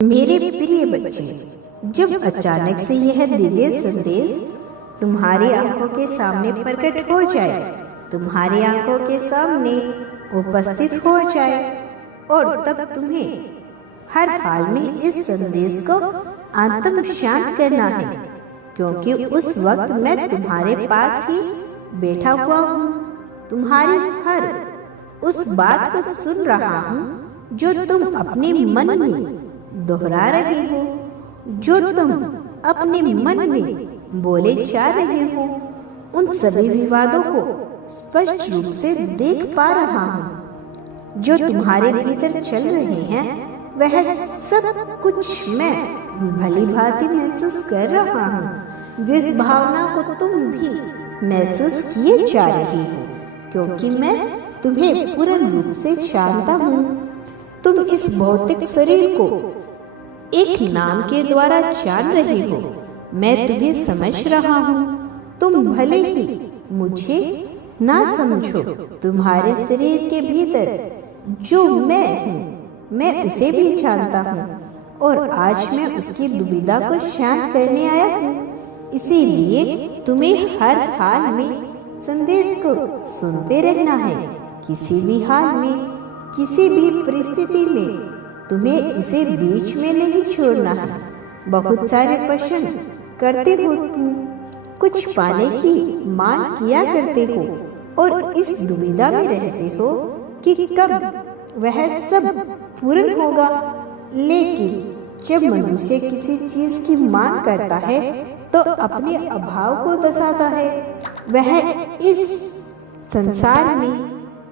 मेरे प्रिय बच्चे, जब अचानक से यह दिव्य संदेश तुम्हारी आंखों के सामने प्रकट हो जाए, तुम्हारी आंखों के सामने उपस्थित हो जाए और तब तुम्हें हर हाल में इस संदेश को आत्म शांत करना है, क्योंकि उस वक्त मैं तुम्हारे पास ही बैठा हुआ हूँ। तुम्हारी हर उस बात को सुन रहा हूँ जो तुम अपने मन में दोहरा रहे हो, जो तुम अपने मन में बोले जा रहे हो। उन सभी विवादों को स्पष्ट रूप से देख पा रहा हूँ जो तुम्हारे भीतर चल रहे हैं। वह सब कुछ मैं भली भांति महसूस कर रहा हूँ। जिस भावना को तुम भी महसूस किए जा रही हो, क्योंकि मैं तुम्हें पूर्ण रूप से जानता हूँ। तुम इस भौतिक शरीर को एक नाम के द्वारा जान रहे हो। मैं तुम्हें समझ रहा हूँ। तुम भले ही मुझे ना समझो, तुम्हारे शरीर के भीतर जो मैं हूँ, मैं उसे भी जानता हूँ और आज मैं उसकी दुविधा को शांत करने आया हूँ। इसीलिए तुम्हें हर हाल में संदेश को सुनते रहना है। किसी भी हाल में, किसी भी परिस्थिति में तुम्हें इसे बीच में नहीं छोड़ना है। बहुत सारे प्रश्न करते हो तुम, कुछ पाने की मांग किया करते हो और इस दुविधा में रहते हो कि कब वह सब पूर्ण होगा। लेकिन जब मनुष्य किसी चीज की मांग करता है तो अपने अभाव को दर्शाता है। वह इस संसार में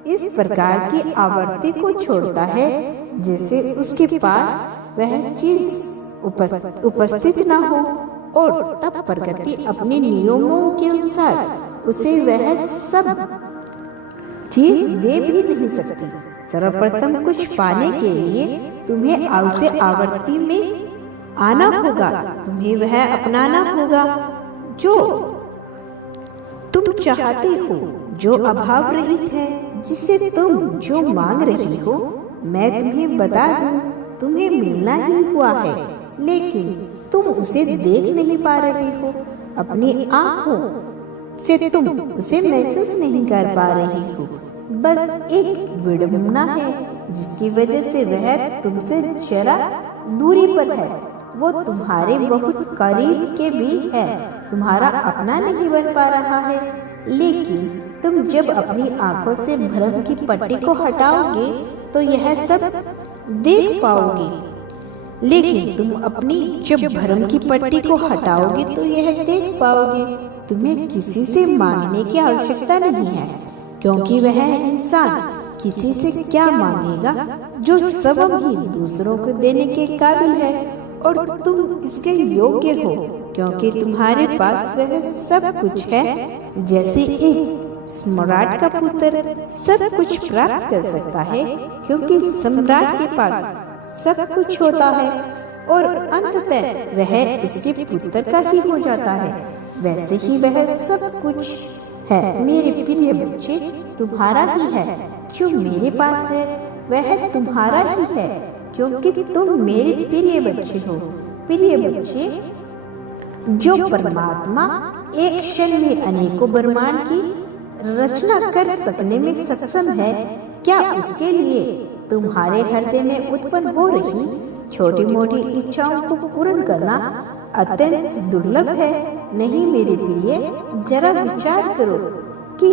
इस प्रकार की आवृत्ति को छोड़ता है जैसे उसके पास वह चीज उपस्थित न हो और तब प्रकृति अपने नियमों के अनुसार उसे वह सब चीज दे भी नहीं सकती। सर्वप्रथम कुछ पाने के लिए तुम्हें उसे आवृत्ति में आना होगा, तुम्हें वह अपनाना होगा जो तुम चाहते हो, जो अभाव रहित है, जिसे तुम जो मांग रही हो। मैं तुम्हें बता दूं, तुम्हें मिलना ही हुआ है, लेकिन तुम उसे देख नहीं पा रहे हो। अपनी आंखों से तुम उसे महसूस नहीं कर पा रही हो। बस एक विडंबना है जिसकी वजह से वह तुमसे जरा दूरी पर है। वो तुम्हारे बहुत करीब के भी है, तुम्हारा अपना नहीं बन पा रहा है। लेकिन तुम जब अपनी आंखों से भ्रम की पट्टी को हटाओगे तो यह सब देख पाओगे। लेकिन तुम अपनी जब भ्रम की पट्टी को हटाओगे तो यह देख पाओगे। तुम्हें किसी से मांगने की आवश्यकता नहीं है, क्योंकि वह इंसान किसी से क्या मांगेगा जो सब ही दूसरों को देने के काबिल है और तुम इसके योग्य हो, क्योंकि तुम्हारे पास वह सब कुछ है। जैसे एक सम्राट का पुत्र सब कुछ प्राप्त कर सकता है, क्योंकि सम्राट के पास सब कुछ होता है और अंततः वह इसके पुत्र का ही हो जाता है। वैसे ही वह सब कुछ है मेरे प्रिय बच्चे, तुम्हारा ही है। जो मेरे पास है वह तुम्हारा ही है, क्योंकि तुम मेरे प्रिय बच्चे हो। प्रिय बच्चे, जो परमात्मा एक क्षण में अनेकों ब्रह्मांड की रचना कर सकने में सक्षम है, क्या उसके लिए तुम्हारे हृदय में उत्पन्न हो रही छोटी मोटी इच्छाओं को पूर्ण करना अत्यंत दुर्लभ है? नहीं मेरे प्रिय, जरा विचार करो कि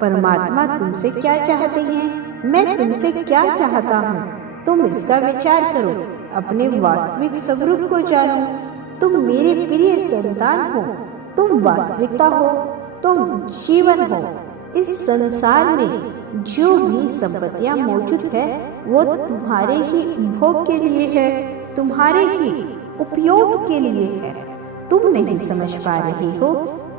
परमात्मा तुमसे क्या चाहते हैं, मैं तुमसे क्या चाहता हूँ। तुम इसका विचार करो, अपने वास्तविक स्वरूप को जानो। तुम मेरे प्रिय संतान हो, तुम वास्तविकता हो, तुम जीवन हो। इस संसार में जो भी संपत्तियां मौजूद है वो तुम्हारे ही उपभोग के लिए है, तुम्हारे ही उपयोग के लिए है। तुम नहीं समझ पा रही हो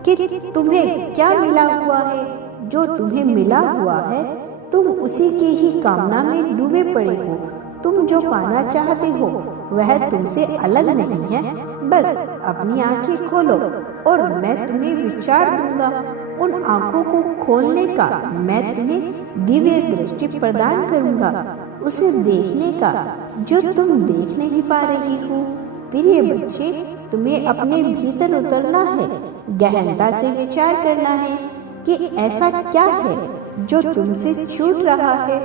कि तुम्हें क्या मिला हुआ है। जो तुम्हें मिला हुआ है तुम उसी की ही कामना में डूबे पड़े हो। तुम जो पाना चाहते हो वह तुमसे अलग नहीं है। बस अपनी आंखें खोलो और मैं तुम्हें विचार दूंगा। उन आंखों को खोलने का मैं तुम्हें दिव्य दृष्टि प्रदान करूंगा। उसे देखने का जो तुम देख नहीं पा रही हो। प्रिय बच्चे, तुम्हें अपने भीतर उतरना है, गहनता से विचार करना है कि ऐसा क्या है जो तुमसे छूट रहा है,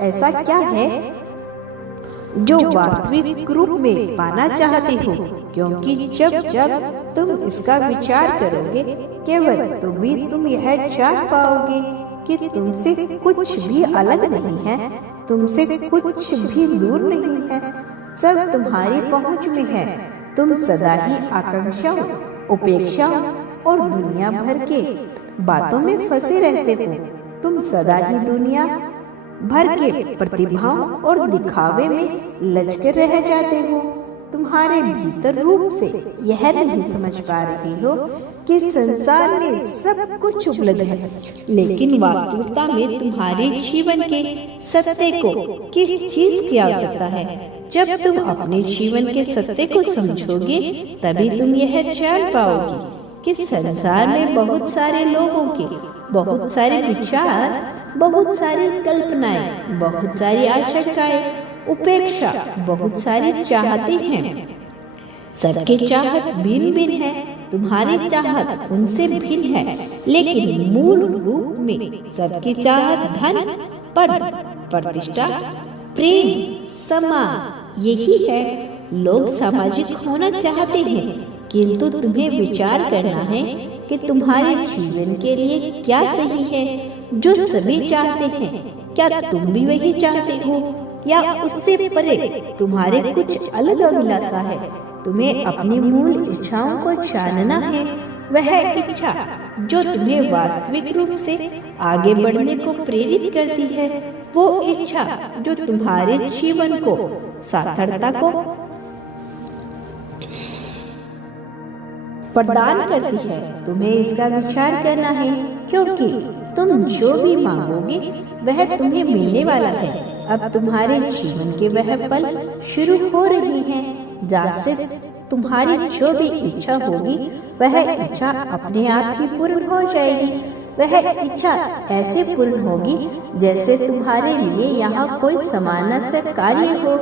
ऐसा क्या है जो वास्तविक रूप में पाना चाहते हो। क्योंकि जब जब तुम इसका विचार करोगे, केवल तभी तुम यह जान पाओगे कि तुमसे कुछ भी अलग नहीं है, तुमसे कुछ भी दूर नहीं है, सब तुम्हारी पहुंच में है। तुम सदा ही आकांक्षाओं, उपेक्षाओं और दुनिया भर के बातों में फंसे रहते हो। तुम सदा ही दुनिया भर के प्रतिभाओं और दिखावे में लचके रह जाते हो। तुम्हारे भीतर रूप से यह नहीं समझ पा रहे हो कि संसार में सब कुछ उपलब्ध है, लेकिन वास्तविकता में तुम्हारे जीवन के सत्य को किस चीज की आवश्यकता है। जब तुम अपने जीवन के सत्य को समझोगे, तभी तुम यह जान पाओगे कि संसार में बहुत सारे लोगों के बहुत सारे विचार, बहुत सारी कल्पनाएं, बहुत सारी आशंकाएं, उपेक्षा, बहुत सारी चाहते हैं। सबके चाहत भिन्न भिन्न है, तुम्हारी चाहत उनसे भिन्न है, लेकिन मूल रूप में सबकी चाहत धन, पद, प्रतिष्ठा, प्रेम, सम्मान यही है। लोग सामाजिक होना चाहते हैं, किंतु तुम्हें विचार करना है कि तुम्हारे जीवन के लिए क्या सही है। जो सभी चाहते हैं, क्या तुम भी वही चाहते हो या उससे परे तुम्हारे कुछ अलग अभिलाषा है। तुम्हें अपनी मूल इच्छाओं को जानना है। वह इच्छा जो तुम्हें वास्तविक रूप से आगे बढ़ने को प्रेरित करती है, वो इच्छा जो तुम्हारे जीवन को सार्थकता को प्रदान करती है। तुम्हें इसका विचार करना है, क्योंकि तुम जो भी मांगोगे वह तुम्हें मिलने वाला है। अब तुम्हारे जीवन के वह पल शुरू हो रही हैं, जहाँ से तुम्हारी जो भी इच्छा होगी वह इच्छा अपने आप ही पूर्ण हो जाएगी। वह इच्छा ऐसे पूर्ण होगी जैसे तुम्हारे लिए यहाँ कोई सामान्य कार्य हो,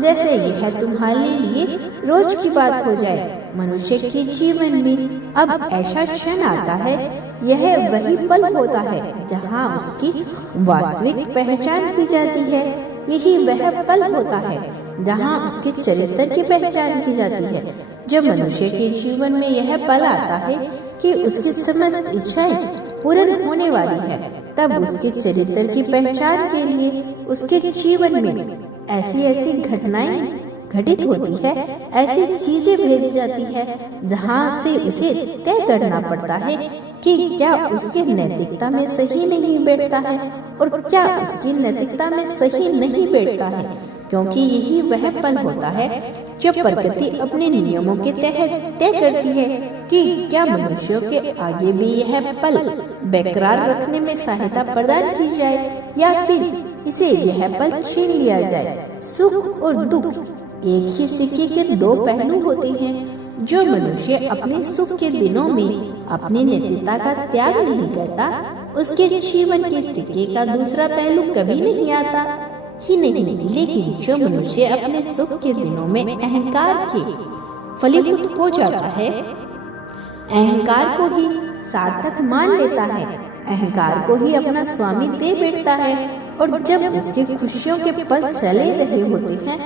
जैसे यह तुम्हारे लिए रोज की बात हो जाए। मनुष्य के जीवन में अब ऐसा क्षण आता है, यह वही पल होता है जहाँ उसकी वास्तविक पहचान की जाती है। यही वह पल होता है जहाँ उसके चरित्र की पहचान की जाती है। जब मनुष्य के जीवन में यह पल आता है कि उसकी समस्त इच्छाएं पूर्ण होने वाली है, तब उसके चरित्र की पहचान के लिए उसके जीवन में ऐसी ऐसी घटनाएं घटित होती है, ऐसी चीजें भेजी जाती है, जहाँ से उसे तय करना पड़ता है कि क्या उसकी नैतिकता में सही नहीं बैठता है और क्या उसकी नैतिकता में सही नहीं बैठता है। क्योंकि यही वह पल होता है जब प्रकृति अपने नियमों के तहत तय करती है कि क्या मनुष्यों के आगे भी यह पल बेकरार रखने में सहायता प्रदान की जाए या फिर इसे यह पल छीन लिया जाए। सुख और दुख एक ही सिक्के के दो पहलू होते हैं। जो मनुष्य अपने सुख के दिनों में अपनी नैतिकता का त्याग नहीं करता, उसके जीवन के सिक्के का दूसरा पहलू कभी नहीं आता ही नहीं। लेकिन जो मनुष्य अपने सुख के दिनों में अहंकार के फलीभूत हो जाता है, अहंकार को ही सार्थक मान लेता है, अहंकार को ही अपना स्वामी दे बैठता है, और जब उसकी खुशियों के पल चले रहे होते हैं,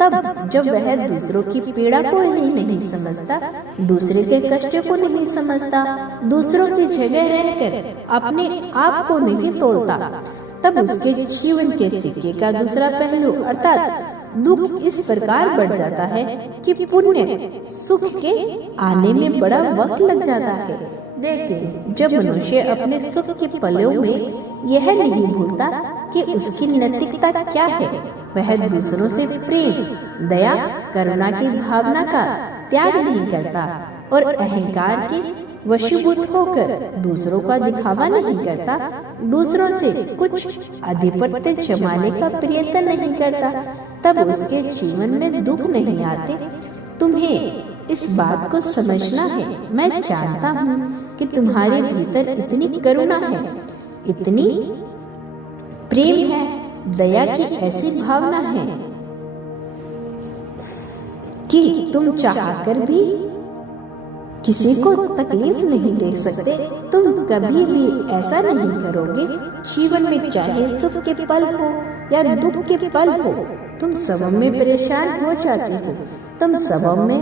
तब जब वह दूसरों की पीड़ा को ही नहीं समझता, दूसरे के कष्ट को नहीं समझता, दूसरों की जगह रहकर अपने आप को नहीं तोलता, तब उसके जीवन के सिक्के का दूसरा पहलू अर्थात दुख इस प्रकार बढ़ जाता है कि पुण्य सुख के आने में बड़ा वक्त लग जाता है। लेकिन जब मनुष्य अपने सुख के पलों में यह नहीं भूलता कि उसकी नैतिकता क्या है, वह दूसरों से प्रेम, दया, करुणा की भावना का त्याग नहीं करता और अहंकार के वशीभूत होकर दूसरों का दिखावा नहीं करता, दूसरों से कुछ आधिपत्य जमाने का प्रयत्न नहीं करता, तब उसके जीवन में दुख नहीं आते। तुम्हें इस बात को समझना है। मैं जानता हूँ कि तुम्हारे भीतर इतनी करुणा है, इतनी प्रेम है, दया की ऐसी भावना है कि तुम चाहकर भी किसी को तकलीफ नहीं दे सकते। तुम कभी भी ऐसा नहीं करोगे। जीवन में चाहे सुख के पल हो या दुख के पल हो, तुम सब में परेशान हो जाते हो, तुम सब में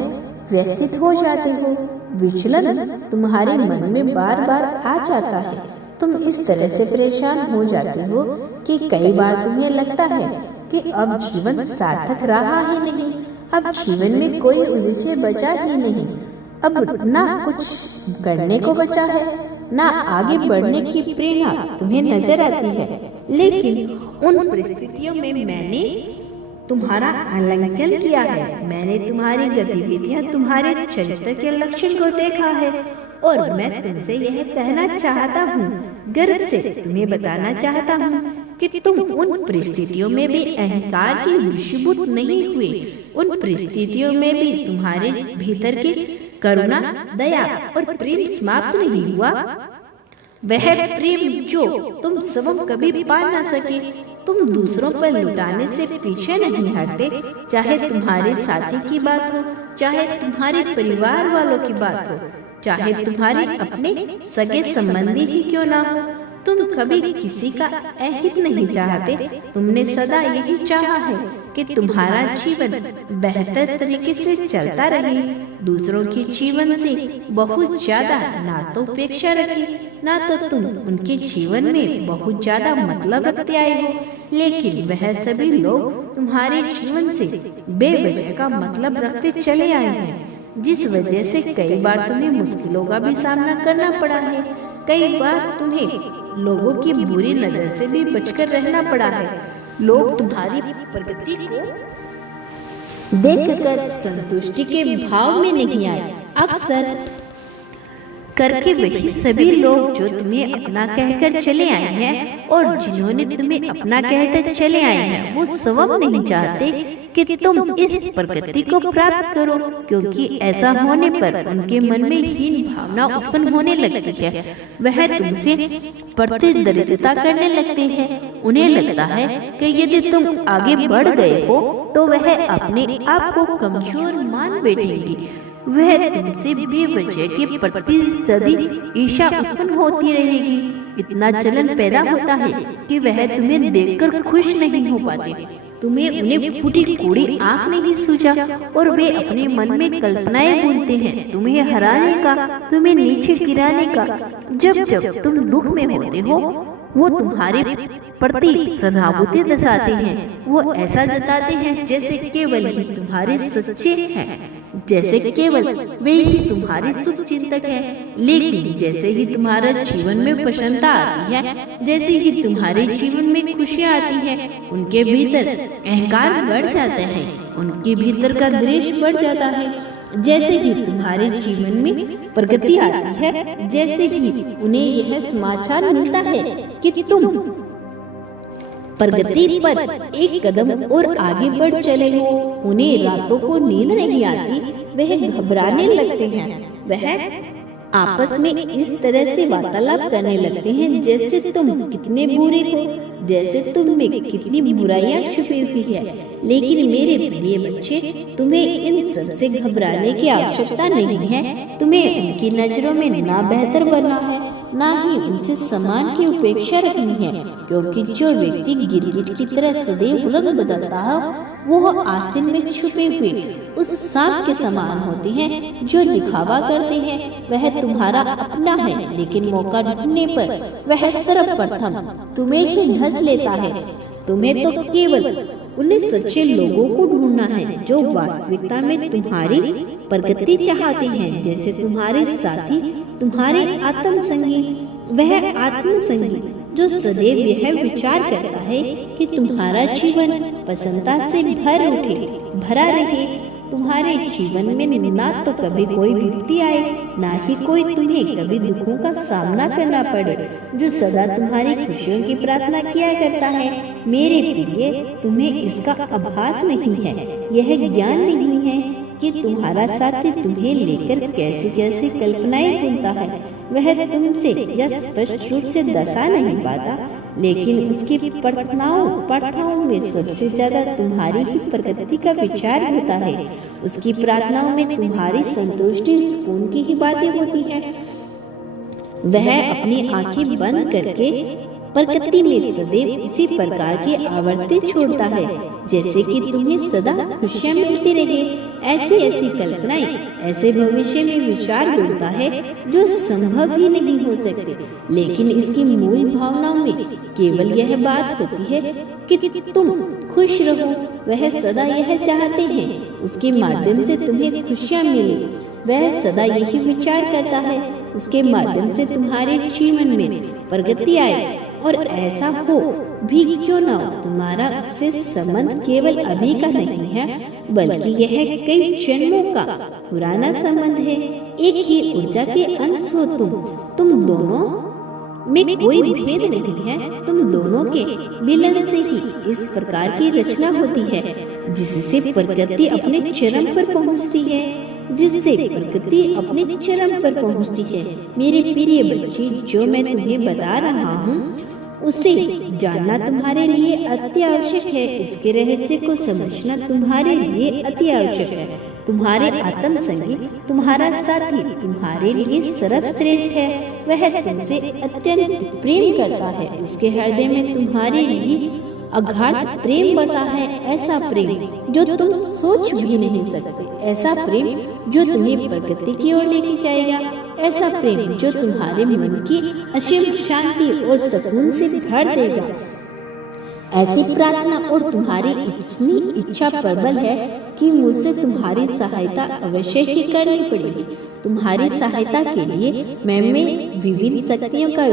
व्यथित हो जाते हो। विचलन तुम्हारे मन में बार बार आ जाता है। तुम इस तरह से परेशान हो जाते हो कि कई बार तुम्हें लगता है कि अब जीवन सार्थक रहा ही नहीं, अब जीवन में कोई उद्देश्य बचा ही नहीं, अब ना कुछ करने को बचा है, ना आगे बढ़ने की प्रेरणा तुम्हें नजर आती है। लेकिन उन परिस्थितियों में मैंने तुम्हारा आकलन किया है, मैंने तुम्हारी गतिविधियां, तुम्हारे चरित्र के लक्षण को देखा है और मैं तुमसे यह कहना चाहता हूँ, गर्व से तुम्हें बताना चाहता हूँ कि तुम उन परिस्थितियों में भी अहंकार के वशीभूत नहीं हुए। उन परिस्थितियों में भी तुम्हारे भीतर की करुणा, दया और प्रेम समाप्त नहीं हुआ। वह प्रेम जो तुम स्वयं कभी पा न सके, तुम दूसरों पर लुटाने से पीछे नहीं हटते। चाहे तुम्हारे साथी की बात हो, चाहे तुम्हारे परिवार वालों की बात हो, चाहे तुम्हारे अपने सगे संबंधी ही क्यों ना हो, तुम कभी किसी का अहित नहीं चाहते। तुमने सदा यही चाहा है कि तुम्हारा जीवन बेहतर तरीके से चलता रहे, दूसरों के जीवन से बहुत ज्यादा ना तो अपेक्षा रखी, ना तो तुम उनके जीवन में बहुत ज्यादा मतलब रखते आए हो। लेकिन वह सभी लोग तुम्हारे जीवन से बेवजह का मतलब रखते चले आए हैं, जिस वजह से कई बार तुम्हें मुश्किलों का भी सामना करना पड़ा है। कई बार तुम्हें लोगों की बुरी नजर से भी बचकर रहना पड़ा है। लोग तुम्हारी प्रगति को देखकर संतुष्टि के भाव में नहीं आए, अक्सर करके वही सभी लोग जो तुम्हें अपना कहकर चले आए हैं और जिन्होंने तुम्हें अपना कहकर चले आए हैं, वो स्वयं नहीं चाहते कि तुम इस प्रगति को प्राप्त करो, क्योंकि ऐसा होने पर उनके मन में हीन भावना उत्पन्न होने लगती है। वह तुमसे प्रतिद्वंद्विता करने लगते हैं। उन्हें लगता है कि यदि तुम आगे बढ़ गए हो तो वह अपने आप को कमजोर मान बैठेंगी। वह तुमसे बेवजह के प्रति सदी ईर्ष्या उत्पन्न होती रहेगी। इतना जलन पैदा होता है कि वह तुम्हें देखकर खुश नहीं हो पाते। तुम्हें उन्हें फूटी कूड़ी आंख नहीं सूझा और वे अपने मन में कल्पनाएं बुनते हैं तुम्हें हराने का, तुम्हें नीचे गिराने का। जब जब तुम दुख में होते हो, वो तुम्हारे प्रति सहानुभूति दर्शाते हैं। वो ऐसा जताते हैं जैसे केवल ही तुम्हारे सच्चे हैं, जैसे केवल वे ही तुम्हारे शुभ चिंतक हैं। लेकिन जैसे ही तुम्हारा जीवन में प्रसन्नता आती है, जैसे ही तुम्हारे जीवन में खुशियाँ आती हैं, उनके भीतर अहंकार बढ़ जाता है, उनके भीतर का द्वेष बढ़ जाता है। जैसे ही तुम्हारे जीवन में प्रगति आती है, जैसे ही उन्हें यह समाचार मिलता है कि तुम प्रगति पर एक कदम और आगे बढ़ चले हो, उन्हें रातों को नींद नहीं आती, वह घबराने लगते हैं। वह आपस में इस तरह से वार्तालाप करने लगते हैं जैसे तुम कितने बुरे हो, जैसे तुम में कितनी बुराइयां छुपी हुई है। लेकिन मेरे प्रिय बच्चे, तुम्हें इन सब से घबराने की आवश्यकता नहीं है। तुम्हें उनकी नजरों में ना बेहतर बनना है, ना ही उनसे सम्मान की उपेक्षा रखनी है, क्योंकि जो व्यक्ति गिरगिट की तरह सदैव रंग बदलता है, वो आस्तीन में छुपे हुए उस सांप के समान होते हैं जो दिखावा करते हैं। वह तुम्हारा अपना है, लेकिन मौका ढूंढने पर वह सर्वप्रथम तुम्हें ही ढस लेता है। तुम्हें तो केवल उन सच्चे लोगों को ढूंढना है जो वास्तविकता में तुम्हारी प्रगति चाहते हैं, जैसे तुम्हारे साथी, तुम्हारे आत्म संगी। वह आत्म संगी जो सदैव यह विचार करता है कि तुम्हारा जीवन प्रसन्नता से भरा रहे। तुम्हारे जीवन में ना तो कभी कोई विपत्ति आए, ना ही कोई तुम्हें कभी दुखों का सामना करना पड़े, जो सदा तुम्हारी खुशियों की प्रार्थना किया करता है। मेरे प्रिय, तुम्हें इसका आभास नहीं है, यह ज्ञान नहीं है कि तुम्हारा साथी तुम्हें लेकर कैसी कैसी कल्पनाएं बुनता है। वह तुमसे यह स्पष्ट रूप से दर्शा नहीं पाता लेकिन उसकी प्रार्थनाओं में सबसे ज्यादा तुम्हारी ही प्रगति का विचार होता है। उसकी प्रार्थनाओं में तुम्हारी संतुष्टि, सुकून की ही बातें होती हैं। वह अपनी आंखें बंद करके प्रकृति में सदैव इसी प्रकार की आवर्ती छोड़ता है, जैसे कि तुम्हें सदा खुशियां मिलती रहे। ऐसी कल्पनाएं, ऐसे भविष्य में विचार जोड़ता है जो संभव ही नहीं हो सकते। लेकिन इसकी मूल भावनाओं में केवल यह बात होती है कि तुम खुश रहो। वह सदा यह चाहते हैं उसके माध्यम से तुम्हें खुशियां मिले। वह सदा यही विचार करता है उसके माध्यम से तुम्हारे जीवन में प्रगति आए। और ऐसा हो भी क्यों न हो, तुम्हारा उससे संबंध केवल अभी का नहीं है, बल्कि यह कई जन्मों का पुराना संबंध है। एक ही ऊर्जा के अंश हो तुम दोनों में कोई भेद नहीं है। तुम दोनों के मिलन से ही इस प्रकार की रचना होती है, जिससे प्रकृति अपने चरम पर पहुंचती है। मेरे प्रिय बच्चे, जो मैं तुम्हें बता रहा हूँ उसे जानना तुम्हारे लिए अति आवश्यक है। इसके रहस्य को समझना तुम्हारे लिए अति आवश्यक है। तुम्हारे आत्म संगी, तुम्हारा साथी तुम्हारे लिए सर्वश्रेष्ठ है। वह तुमसे अत्यंत प्रेम करता है। उसके हृदय में तुम्हारे लिए अगाध प्रेम बसा है। ऐसा प्रेम जो तुम सोच भी नहीं सकते। ऐसा प्रेम जो तुम्हें प्रकृति की ओर लेके जाएगा। ऐसा प्रेम जो तुम्हारे मन की असीम शांति और सुकून से भर देगा। ऐसी प्रार्थना और तुम्हारी इतनी इच्छा प्रबल है कि मुझसे तुम्हारी सहायता अवश्य ही करनी पड़ेगी। तुम्हारी सहायता के लिए मैंने विभिन्न शक्तियों का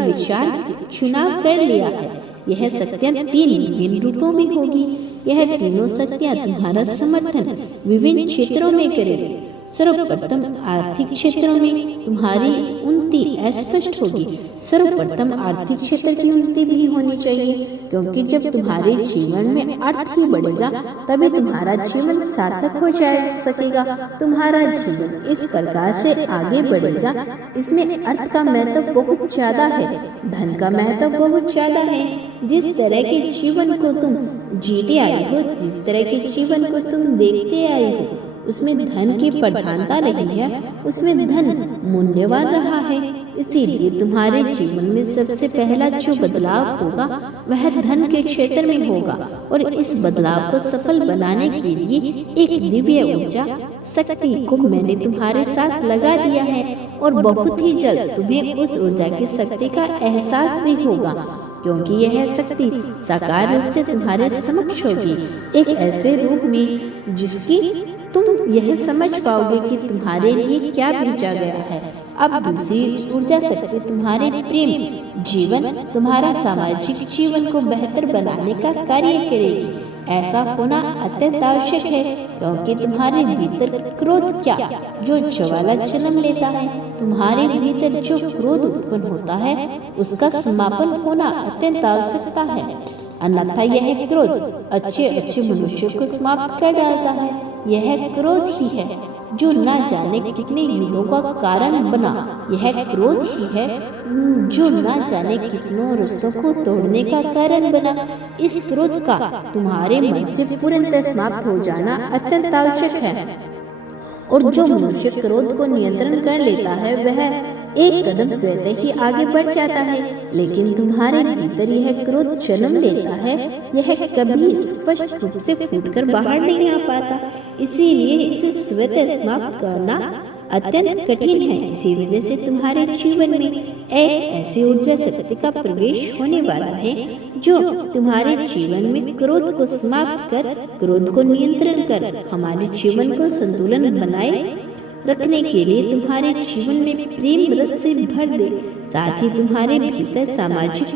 चुनाव कर लिया है। यह शक्तियाँ 3 विभिन्न रूपों में होगी। यह तीनों शक्तियाँ तुम्हारा समर्थन विभिन्न क्षेत्रों में करेगी। सर्वप्रथम आर्थिक क्षेत्रों में तुम्हारी उन्नति स्पष्ट होगी। सर्वप्रथम आर्थिक क्षेत्र की उन्नति भी होनी चाहिए, क्योंकि जब तुम्हारे जीवन में अर्थ ही बढ़ेगा तभी तुम्हारा जीवन सार्थक हो सकेगा। तुम्हारा जीवन इस प्रकार से आगे बढ़ेगा। इसमें अर्थ का महत्व बहुत ज्यादा है, धन का महत्व बहुत ज्यादा है। जिस तरह के जीवन को तुम जीते आए हो, जिस तरह के जीवन को तुम देखते आए हो, उसमें धन की प्रधानता नहीं है, उसमें धन मूल्यवान रहा है। इसीलिए तुम्हारे जीवन में सबसे पहला जो बदलाव होगा वह धन के क्षेत्र में होगा। और इस बदलाव को सफल बनाने के लिए एक दिव्य ऊर्जा शक्ति को मैंने तुम्हारे साथ लगा दिया है। और बहुत ही जल्द तुम्हें उस ऊर्जा की शक्ति का एहसास भी होगा, क्योंकि यह शक्ति साकार रूप से तुम्हारे समक्ष होगी, एक ऐसे रूप में जिसकी तुम यह समझ पाओगे कि तुम्हारे लिए क्या भेजा गया है। अब दूसरी ऊर्जा शक्ति तुम्हारे प्रेम जीवन, तुम्हारा सामाजिक जीवन को बेहतर बनाने का कार्य करेगी। ऐसा होना अत्यंत आवश्यक है, क्योंकि तुम्हारे भीतर क्रोध क्या जो ज्वाला जन्म लेता है, तुम्हारे भीतर जो क्रोध उत्पन्न होता है उसका समापन होना अत्यंत आवश्यकता है। अन्यथा यह क्रोध अच्छे मनुष्य को समाप्त कर डालता है। यह क्रोध ही है जो न जाने कितने युद्धों का कारण बना। यह क्रोध ही है जो न जाने कितनों रिश्तों को तोड़ने का कारण बना। इस क्रोध का तुम्हारे मन से पूर्णतः समाप्त हो जाना अत्यंत आवश्यक है। और जो मनुष्य क्रोध को नियंत्रण कर लेता है वह एक कदम स्वतः ही आगे बढ़ जाता है। लेकिन तुम्हारे भीतर यह क्रोध जन्म लेता है, यह कभी स्पष्ट रूप से फूटकर बाहर नहीं आ पाता। इसीलिए इसे स्वतः समाप्त करना अत्यंत कठिन है। इसी वजह से तुम्हारे जीवन में एक ऐसी ऊर्जा शक्ति का प्रवेश होने वाला है जो तुम्हारे जीवन में क्रोध को समाप्त कर, क्रोध को नियंत्रण कर हमारे जीवन को संतुलन बनाए रखने के लिए तुम्हारे जीवन में प्रेम रस से भर दे। साथ ही तुम्हारे भीतर सामाजिक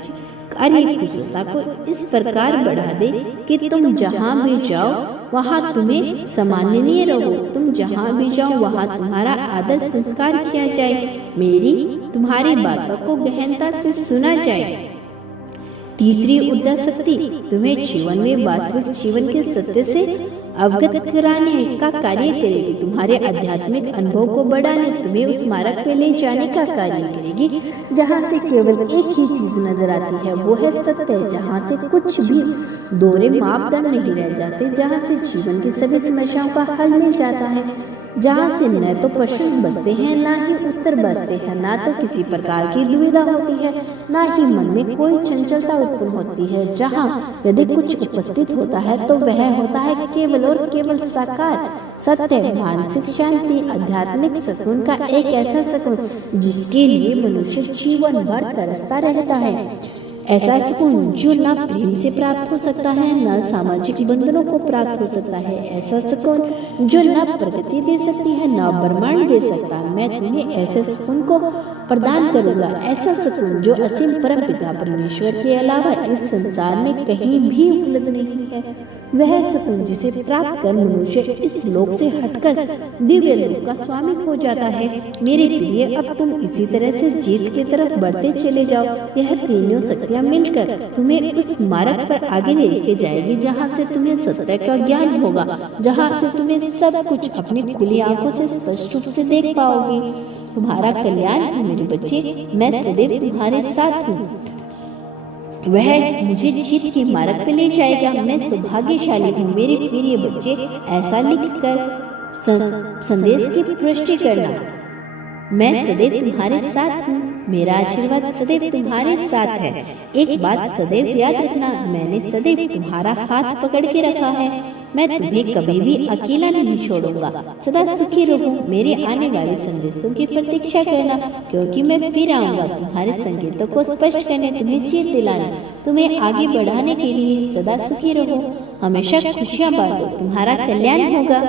कार्य कुशलता को इस प्रकार बढ़ा दे कि तुम जहाँ भी जाओ वहाँ तुम्हें सम्माननीय रहो। तुम जहाँ भी जाओ वहाँ तुम्हारा आदर संस्कार किया जाए, मेरी तुम्हारी बातों को गहनता से सुना जाए। तीसरी ऊर्जा शक्ति तुम्हें जीवन में वास्तविक जीवन के सत्य से अवगत कराने का कार्य करेगी, तुम्हारे आध्यात्मिक अनुभव को बढ़ाने, तुम्हें उस मार्ग पे ले जाने का कार्य करेगी जहाँ से केवल एक ही चीज नजर आती है, वो है सत्य, जहाँ से कुछ भी दोहरे मापदंड नहीं रह जाते, जहाँ से जीवन की सभी समस्याओं का हल मिल जाता है, जहाँ से न तो प्रश्न बचते हैं ना ही उत्तर बचते हैं, ना तो किसी प्रकार की दुविधा होती है, ना ही मन में कोई चंचलता उत्पन्न होती है। जहाँ यदि कुछ उपस्थित होता है तो वह होता है केवल और केवल साकार सत्य, मानसिक शांति, आध्यात्मिक सुकून का एक ऐसा सुकून जिसके लिए मनुष्य जीवन भर तरसता रहता है। ऐसा सुकून जो न प्रेम से प्राप्त हो सकता है, न सामाजिक बंधनों को प्राप्त हो सकता है। ऐसा सुकून जो न प्रगति दे सकती है, न ब्रह्मांड दे सकता। मैं तुम्हें ऐसे सुकून को प्रदान करूंगा, ऐसा सुकून जो असीम परम पिता परमेश्वर के अलावा इस संसार में कहीं भी उपलब्ध नहीं है। वह सुकून जिसे प्राप्त कर मनुष्य इस लोक से हटकर दिव्य लोक का स्वामी हो जाता है। मेरे प्रिय, अब तुम इसी तरह से जीत की तरफ बढ़ते चले जाओ। यह तीनों शक्तियाँ मिलकर तुम्हें उस मार्ग पर आगे लेके जाएगी जहाँ से तुम्हें सत्य का ज्ञान होगा, जहाँ से तुम्हें सब कुछ अपनी खुली आंखों से स्पष्ट रूप से देख पाओगी। तुम्हारा कल्याण है मेरे बच्चे, मैं सदैव तुम्हारे साथ हूँ। वह मुझे जीत के मार्ग पे ले जाएगा। मैं सौभाग्यशाली हूँ मेरे प्रिय बच्चे। ऐसा लिखकर संदेश की पुष्टि करना। मैं सदैव तुम्हारे साथ हूँ, मेरा आशीर्वाद सदैव तुम्हारे साथ है। एक बात सदैव याद रखना, मैंने सदैव तुम्हारा हाथ पकड़ के रखा है। मैं तुम्हें कभी भी अकेला नहीं छोड़ूंगा। सदा सुखी रहो। मेरे आने वाले संदेशों की प्रतीक्षा करना, क्योंकि मैं फिर आऊंगा तुम्हारे संकेतों को स्पष्ट करने, तुम्हें जीत दिलाने, तुम्हें आगे बढ़ाने के लिए। सदा सुखी रहो, हमेशा खुशियाँ बांटो, तुम्हारा कल्याण होगा।